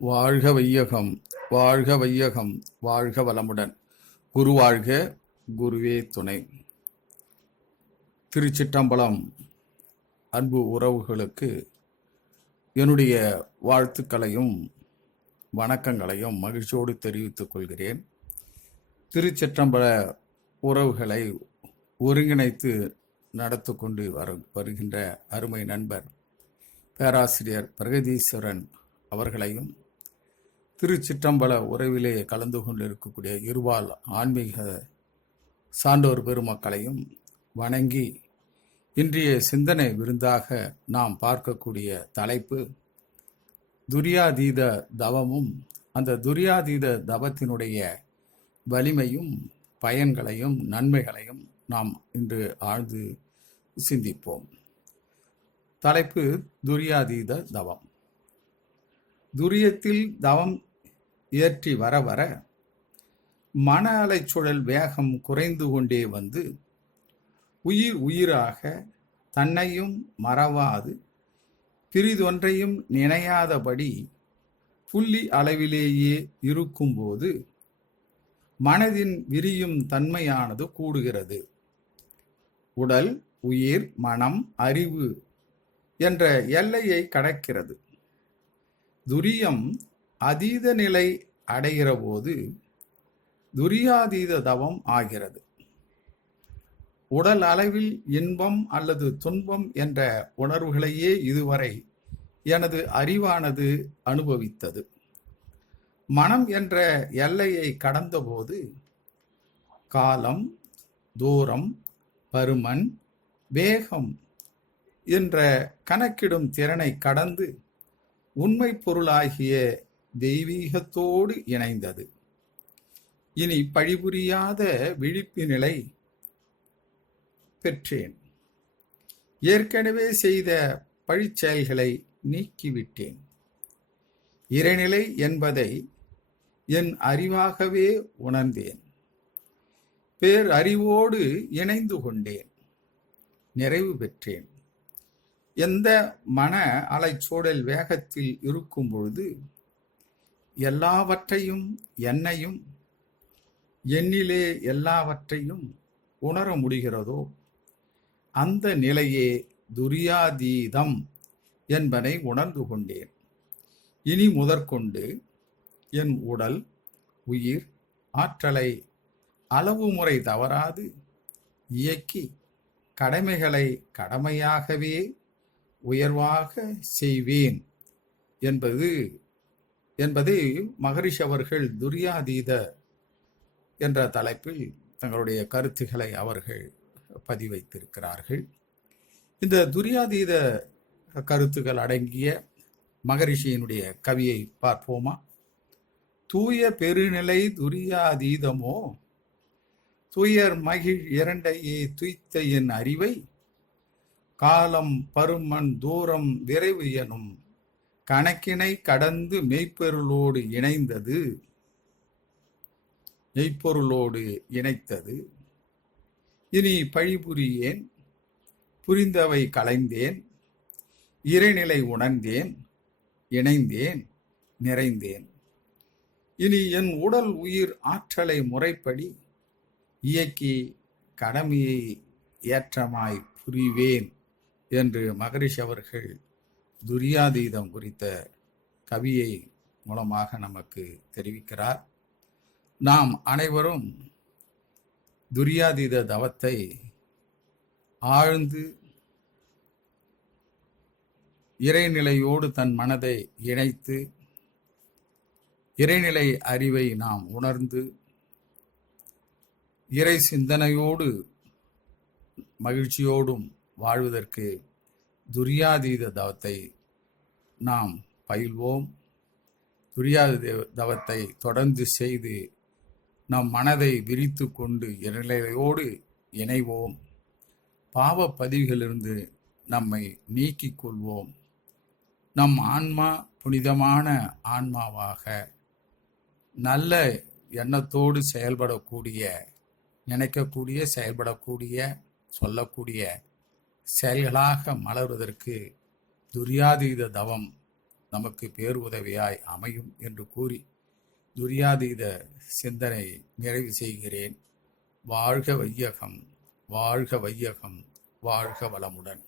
வாழ்க வையகம், வாழ்க வையகம், வாழ்க வளமுடன். குரு வாழ்க, குருவே துணை. திருச்சிற்றம்பலம் அன்பு உறவுகளுக்கு என்னுடைய வாழ்த்துக்களையும் வணக்கங்களையும் மகிழ்ச்சியோடு தெரிவித்துக் கொள்கிறேன். திருச்சிற்றம்பல உறவுகளை ஒருங்கிணைத்து நடத்து கொண்டு வருகின்ற அருமை நண்பர் பேராசிரியர் பிரகதீஸ்வரன் அவர்களையும், திருச்சிற்றம்பல உறவிலே கலந்து கொண்டிருக்கக்கூடிய இருவாள் ஆன்மீக சான்றோர் பெருமக்களையும் வணங்கி, இன்றைய சிந்தனை விருந்தாக நாம் பார்க்கக்கூடிய தலைப்பு துரியாதீத தவமும் அந்த துரியாதீத தவத்தினுடைய வலிமையும் பயன்களையும் நன்மைகளையும் நாம் இன்று ஆழ்ந்து சிந்திப்போம். தலைப்பு துரியாதீத தவம். துரியத்தில் தவம் ஏற்றி வர வர மன அலைச்சுழல் வேகம் குறைந்து கொண்டே வந்து உயிராக தன்னையும் மறவாது பிரிதொன்றையும் நினையாதபடி புள்ளி அளவிலேயே இருக்கும்போது மனதின் விரியும் தன்மையானது கூடுகிறது. உடல், உயிர், மனம், அறிவு என்ற எல்லையை கடக்கிறது. துரியம் அதீத நிலை அடைகிற போது துரியாதீத தவம் ஆகிறது. உடல் அளவில் இன்பம் அல்லது துன்பம் என்ற உணர்வுகளையே இதுவரை எனது அறிவானது அனுபவித்தது. மனம் என்ற எல்லையை கடந்தபோது காலம், தூரம், பருமன், வேகம் என்ற கணக்கிடும் திறனை கடந்து உண்மை பொருளாகிய தெய்வீகத்தோடு இணைந்தது. இனி பழிபுரியாத விழிப்பு நிலை பெற்றேன். ஏற்கனவே செய்த பழிச்செயல்களை நீக்கிவிட்டேன். இறைநிலை என்பதை என் அறிவாகவே உணர்ந்தேன். பேரறிவோடு இணைந்து கொண்டேன். நிறைவு பெற்றேன். எந்த மன அலைச்சூழல் வேகத்தில் இருக்கும் பொழுது எல்லாவற்றையும் என்னையும் எண்ணிலே எல்லாவற்றையும் உணர முடிகிறதோ அந்த நிலையே துரியாதீதம் என்பதை உணர்ந்து கொண்டேன். இனி முதற்கொண்டு என் உடல், உயிர், ஆற்றலை அளவு முறை தவறாது இயக்கி கடமைகளை கடமையாகவே உயர்வாக செய்வேன் என்பது மகரிஷி அவர்கள் துரியாதீத என்ற தலைப்பில் தங்களுடைய கருத்துக்களை அவர்கள் பதிவைத்திருக்கிறார்கள். இந்த துரியாதீத கருத்துக்கள் அடங்கிய மகரிஷியினுடைய கவியை பார்ப்போமா? தூய பெருநிலை துரியாதீதமோ துயர் மகிழ் இரண்டையே துய்த்த என் அறிவை காலம், பருமன், தூரம், விரைவு எனும் கணக்கினை கடந்து மெய்ப்பொருளோடு இணைத்தது. இனி பழிபுரியேன், புரிந்தவை களைந்தேன், இறைநிலை உணர்ந்தேன், இணைந்தேன், நிறைந்தேன். இனி என் உடல், உயிர், ஆற்றலை முறைப்படி இயக்கி கடமையை ஏற்றமாய் புரிவேன் என்று மகரிஷி அவர்கள் துரியாதீதம் குறித்த கவியை மூலமாக நமக்கு தெரிவிக்கிறார். நாம் அனைவரும் துரியாதீத தவத்தை ஆழ்ந்து இறைநிலையோடு தன் மனதை இணைத்து இறைநிலை அறிவை நாம் உணர்ந்து இறை சிந்தனையோடு மகிழ்ச்சியோடும் வாழ்வதற்கு துரியாதீத தவத்தை நாம் பயில்வோம். துரியாதீத தவத்தை தொடர்ந்து செய்து நம் மனதை விரித்து கொண்டு இறைநிலையோடு இணைவோம். பாவ பதிவுகளிலிருந்து நம்மை நீக்கிக் கொள்வோம். நம் ஆன்மா புனிதமான ஆன்மாவாக நல்ல எண்ணத்தோடு செயல்படக்கூடிய, நினைக்கக்கூடிய, செயல்படக்கூடிய, சொல்லக்கூடிய செயல்களாக மலர்வதற்கு துரியாதீத தவம் நமக்கு பேருதவியாய் அமையும் என்று கூறி துரியாதீத சிந்தனை நிறைவு செய்கிறேன். வாழ்க வையகம், வாழ்க வையகம், வாழ்க வளமுடன்.